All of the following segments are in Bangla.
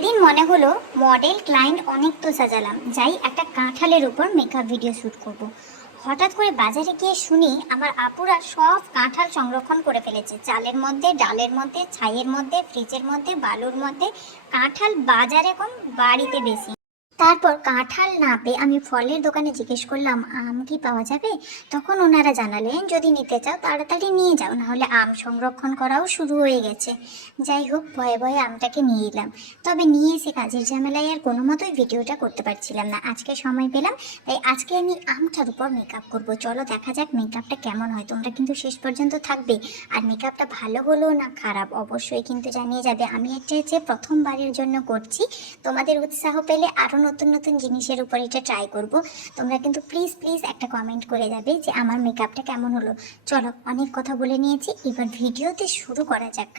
সেদিন মনে হলো মডেল ক্লায়েন্ট অনেক তো সাজালাম, যাই একটা কাঁঠালের উপর মেকআপ ভিডিও শ্যুট করব। হঠাৎ করে বাজারে গিয়ে শুনি আমার আপুরা সব কাঁঠাল সংরক্ষণ করে ফেলেছে, চালের মধ্যে, ডালের মধ্যে, ছাইয়ের মধ্যে, ফ্রিজের মধ্যে, বালুর মধ্যে। কাঁঠাল বাজারে কম, বাড়িতে বেশি। তারপর কাঁঠাল না পেয়ে আমি ফলের দোকানে জিজ্ঞেস করলাম আম কি পাওয়া যাবে। তখন ওনারা জানালেন যদি নিতে চাও তাড়াতাড়ি নিয়ে যাও, নাহলে আম সংরক্ষণ করাও শুরু হয়ে গেছে। যাই হোক, ভয়ে ভয়ে আমটাকে নিয়ে এলাম। তবে নিয়ে এসে কাজের ঝামেলায় আর কোনো মতোই ভিডিওটা করতে পারছিলাম না। আজকে সময় পেলাম, তাই আজকে আমি আমটার উপর মেকআপ করব। চলো দেখা যাক মেকআপটা কেমন হয়। তোমরা কিন্তু শেষ পর্যন্ত থাকবে, আর মেকআপটা ভালো হলো না খারাপ অবশ্যই কিন্তু জানিয়ে যাবে। আমি এটা যে প্রথমবারের জন্য করছি, তোমাদের উৎসাহ পেলে আরও নতুন নতুন জিনিসের উপর এটা ট্রাই করব। তোমরা কিন্তু প্লিজ প্লিজ একটা কমেন্ট করে যাবে যে আমার মেকআপটা কেমন হলো। চলো, অনেক কথা বলে নিয়েছি, এবার ভিডিওতে শুরু করা যাক।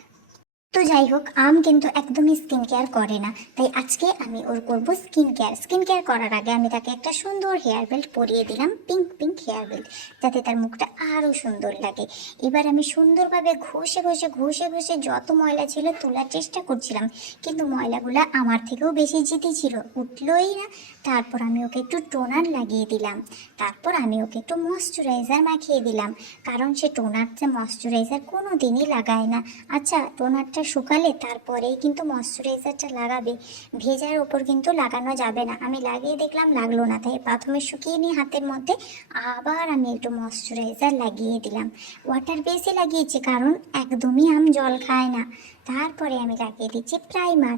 তো যাই হোক, আম কিন্তু একদমই স্কিন কেয়ার করে না, তাই আজকে আমি ওর করবো স্কিন কেয়ার। স্কিন কেয়ার করার আগে আমি তাকে একটা সুন্দর হেয়ার বেল্ট পরিয়ে দিলাম, পিঙ্ক পিঙ্ক হেয়ার বেল্ট, যাতে তার মুখটা আরও সুন্দর লাগে। এবার আমি সুন্দরভাবে ঘষে ঘষে ঘষে ঘষে যত ময়লা ছিল তোলার চেষ্টা করছিলাম, কিন্তু ময়লাগুলো আমার থেকেও বেশি জিতে ছিল, উঠলোই না। তারপর আমি ওকে একটু টোনার লাগিয়ে দিলাম, তারপর আমি ওকে একটু ময়শ্চারাইজার মাখিয়ে দিলাম, কারণ সে টোনার যে ময়শ্চারাইজার কোনো দিনই লাগায় না। আচ্ছা, টোনারটা শুকালে তারপরেই কিন্তু ময়শ্চারাইজারটা লাগাবে, ভেজার ওপর কিন্তু লাগানো যাবে না। আমি লাগিয়ে দেখলাম লাগলো না, তাই প্রথমে শুকিয়ে নিয়ে হাতের মধ্যে আবার আমি একটু ময়শ্চারাইজার লাগিয়ে দিলাম। ওয়াটার বেসে লাগিয়েছি, কারণ একদমই আম জল খায় না। তারপরে আমি লাগিয়ে দিচ্ছি প্রাইমার।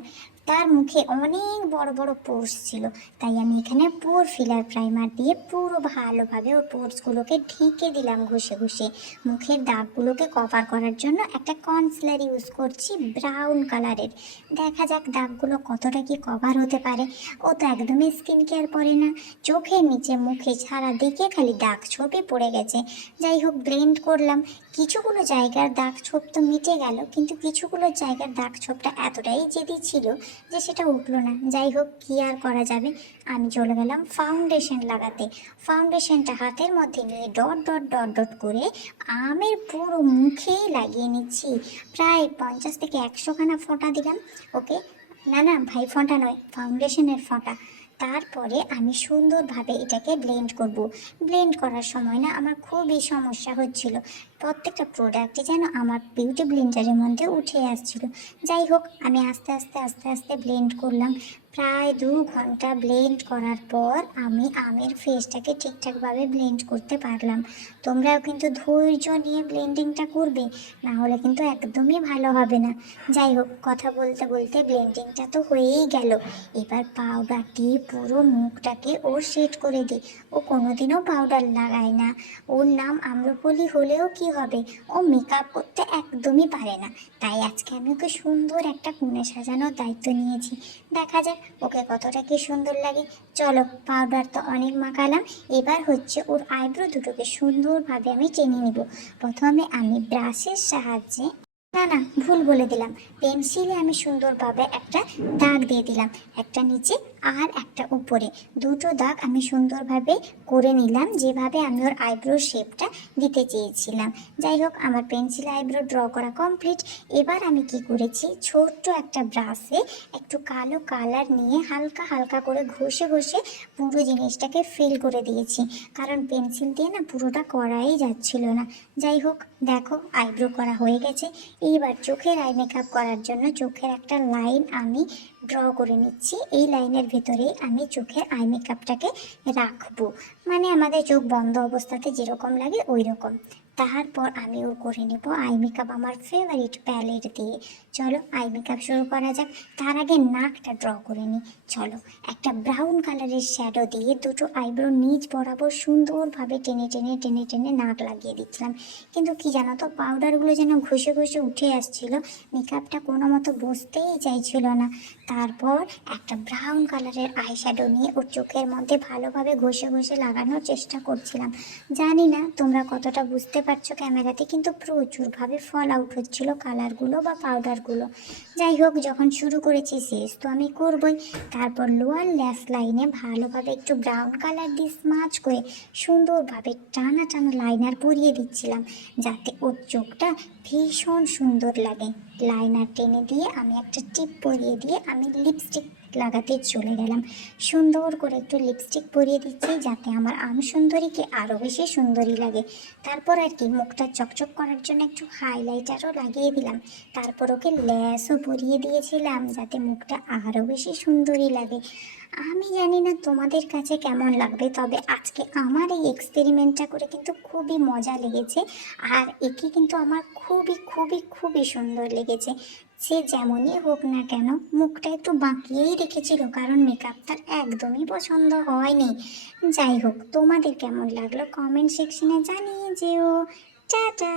তার মুখে অনেক বড় বড় পোর্স ছিল, তাই আমি এখানে পোর ফিলার প্রাইমার দিয়ে পুরো ভালোভাবে ওর পোর্সগুলোকে ঢেকে দিলাম ঘষে ঘষে। মুখের দাগগুলোকে কভার করার জন্য একটা কনসিলার ইউজ করছি ব্রাউন কালারের। দেখা যাক দাগগুলো কতটা কি কভার হতে পারে। ও তো একদমই স্কিন কেয়ার করে না, চোখের নিচে মুখে ছাড়া দিকে খালি দাগ ছোপই পড়ে গেছে। যাই হোক, ব্লেন্ড করলাম। কিছুগুলো জায়গার দাগ ছোপ তো মিটে গেল, কিন্তু কিছুগুলো জায়গার দাগ ছোপটা এতটাই জেদি ছিল যে সেটা উঠলো না। যাই হোক, কি আর করা যাবে। আমি চলে গেলাম ফাউন্ডেশন লাগাতে। ফাউন্ডেশনটা হাতের মধ্যে নিয়ে ডট ডট ডট ডট করে আমের পুরো মুখেই লাগিয়ে নিচ্ছি। প্রায় 50 থেকে 100 খানা ফোঁটা দিলাম। ওকে, না না ভাই, ফোঁটা নয়, ফাউন্ডেশনের ফোঁটা। তারপরে আমি সুন্দরভাবে এটাকে ব্লেন্ড করব। ব্লেন্ড করার সময় না আমার খুবই সমস্যা হচ্ছিল, প্রত্যেকটা প্রোডাক্টই যেন আমার বিউটি ব্লেন্ডারের মধ্যে উঠে আসছিল। যাই হোক, আমি আস্তে আস্তে আস্তে আস্তে ব্লেন্ড করলাম। প্রায় 2 ঘন্টা ব্লেন্ড করার পর আমি আমের ফেসটাকে ঠিকঠাকভাবে ব্লেন্ড করতে পারলাম। তোমরাও কিন্তু ধৈর্য নিয়ে ব্লেন্ডিংটা করবে, না হলে কিন্তু একদমই ভালো হবে না। যাই হোক, কথা বলতে বলতে ব্লেন্ডিংটা তো হয়েই গেল। এবার পাউডার দিয়ে পুরো মুখটাকে ওর সেট করে দিই। ও কোনোদিনও পাউডার লাগায় না। ওর নাম আম্রপলি হলেও কি হবে, ও মেকআপ করতে একদমই পারে না। তাই আজকে আমি ওকে সুন্দর একটা কোণে সাজানোর দায়িত্ব নিয়েছি। দেখা যাক ওকে কতটা কি সুন্দর লাগে। চলো, পাউডার তো অনেক মাখালাম, এবার হচ্ছে ওর আইব্রো দুটোকে সুন্দরভাবে আমি টেনে নিব। প্রথমে আমি ব্রাশের সাহায্যে, না না ভুল বলে দিলাম, পেন্সিলে আমি সুন্দরভাবে একটা দাগ দিয়ে দিলাম, একটা নিচে আর একটা উপরে। দুটো দাগ আমি সুন্দরভাবে করে নিলাম, যেভাবে আমি ওর আইব্রো শেপটা দিতে চেয়েছিলাম। যাই হোক, আমার পেন্সিল আইব্রো ড্র করা কমপ্লিট। এবার আমি কি করেছি, ছোট্ট একটা ব্রাশে একটু কালো কালার নিয়ে হালকা হালকা করে ঘষে ঘষে পুরো জিনিসটাকে ফিল করে দিয়েছি, কারণ পেন্সিল দিয়ে না পুরোটা করাই যাচ্ছিল না। যাই হোক, দেখো আইব্রো করা হয়ে গেছে। এইবার চোখের আই মেকআপ করার জন্য চোখের একটা লাইন আমি ড্র করে নিচ্ছি। এই লাইনের ভিতরেই আমি চোখের আই মেকআপটাকে রাখবো, মানে আমাদের চোখ বন্ধ অবস্থাতে যেরকম লাগে ওই রকম। তারপর আমি ওর করে নেব আই মেকআপ আমার ফেভারিট প্যালেট দিয়ে। চলো আই মেকআপ শুরু করা যাক। তার আগে নাকটা ড্র করে নিই। চলো, একটা ব্রাউন কালারের শ্যাডো দিয়ে দুটো আইব্রো নিচ বরাবর সুন্দরভাবে টেনে টেনে টেনে টেনে নাক লাগিয়ে দিচ্ছিলাম। কিন্তু কি জানো তো, পাউডারগুলো যেন ঘষে ঘষে উঠে আসছিল, মেকআপটা কোনো মতো বসতেই চাইছিল না। তারপর একটা ব্রাউন কালারের আই শ্যাডো নিয়ে ওর চোখের মধ্যে ভালোভাবে ঘষে ঘষে লাগানোর চেষ্টা করছিলাম। জানি না তোমরা কতটা বুঝতে পারছো ক্যামেরাতে, কিন্তু প্রচুরভাবে ফল আউট হচ্ছিল কালারগুলো বা পাউডারগুলো। যাই হোক, যখন শুরু করেছি শেষ তো আমি করবই। তারপর লোয়ার ল্যাশ লাইনে ভালোভাবে একটু ব্রাউন কালার দিয়ে স্মাচ করে সুন্দরভাবে টানা টানা লাইনার পরিয়ে দিচ্ছিলাম, যাতে ওর চোখটা ভীষণ সুন্দর লাগে। লাইনার টেনে দিয়ে আমি একটা টিপ পরিয়ে দিয়ে আমি লিপস্টিক লাগাতে চলে গেলাম। সুন্দর করে একটু লিপস্টিক পরিয়ে দিচ্ছি, যাতে আমার সুন্দরীকে আরও বেশি সুন্দরী লাগে। তারপর আর কি, মুখটা চকচক করার জন্য একটু হাইলাইটারও লাগিয়ে দিলাম। তারপর ওকে ল্যাসও পরিয়ে দিয়েছিলাম, যাতে মুখটা আরও বেশি সুন্দরী লাগে। আমি জানি না তোমাদের কাছে কেমন লাগবে, তবে আজকে আমার এই এক্সপেরিমেন্টটা করে কিন্তু খুবই মজা লেগেছে। আর একে কিন্তু আমার খুবই খুবই খুবই সুন্দর লেগেছে। সে যেমনই হোক না কেন, মুখটা একটু বাঁকিয়েই রেখেছিল, কারণ মেকআপ তার একদমই পছন্দ হয়নি। যাই হোক, তোমাদের কেমন লাগলো কমেন্ট সেকশনে জানিয়ে যেও। টাটা।